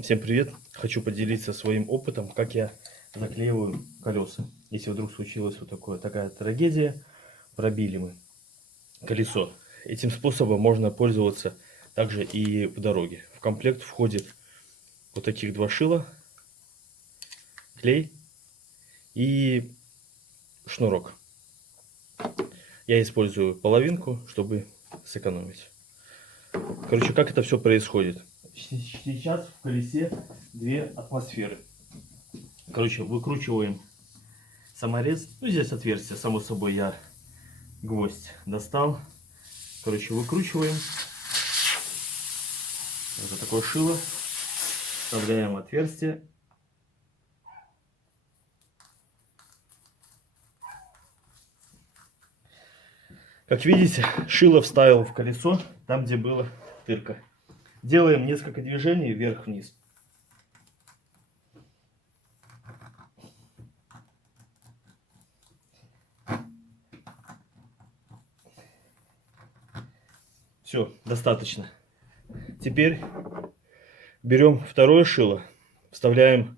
Всем привет! Хочу поделиться своим опытом, как я заклеиваю колеса. Если вдруг случилась вот такое, такая трагедия, пробили мы колесо. Этим способом можно пользоваться также и в дороге. В комплект входит вот таких два шила, клей и шнурок. Я использую половинку, чтобы сэкономить. Короче, как это все происходит? Сейчас в колесе две атмосферы. Короче, выкручиваем саморез. Ну, здесь отверстие, само собой, я гвоздь достал. Короче, выкручиваем. Это такое шило. Вставляем отверстие. Как видите, шило вставил в колесо, там где была дырка. Делаем несколько движений вверх-вниз. Все, достаточно. Теперь берем второе шило, вставляем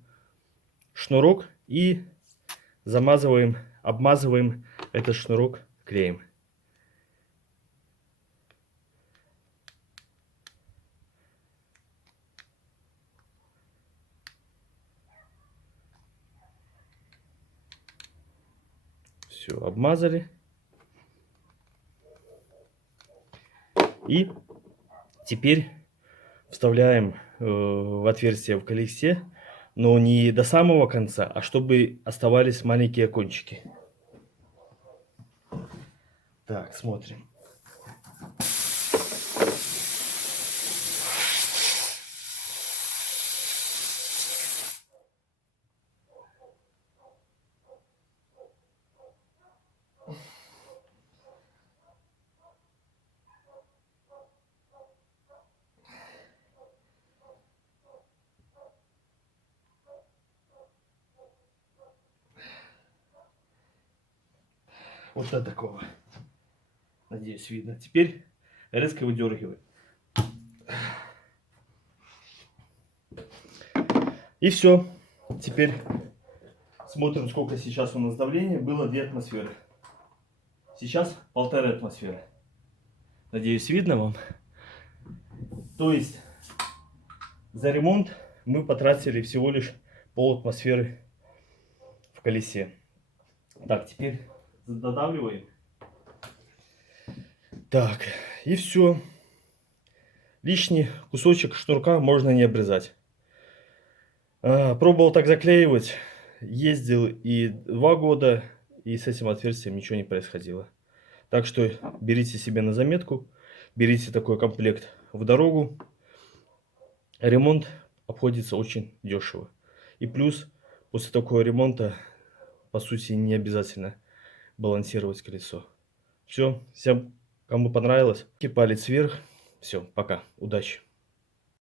шнурок и замазываем, обмазываем этот шнурок клеем. Все, обмазали. И теперь вставляем э, в отверстие в колесе, но не до самого конца, а чтобы оставались маленькие кончики. Так, смотрим. Вот до такого. Надеюсь, видно. Теперь резко выдергиваем. И все. Теперь смотрим, сколько сейчас у нас давление. Было 2 атмосферы. Сейчас полторы атмосферы. Надеюсь, видно вам. То есть за ремонт мы потратили всего лишь пол атмосферы в колесе. Так, теперь додавливаем. Так, и все. Лишний кусочек шнурка можно не обрезать. А, пробовал так заклеивать. Ездил и два года, и с этим отверстием ничего не происходило. Так что берите себе на заметку, берите такой комплект в дорогу. Ремонт обходится очень дешево. И плюс, после такого ремонта, по сути, не обязательно балансировать колесо. Все, всем, кому понравилось, палец вверх. Все, пока, удачи.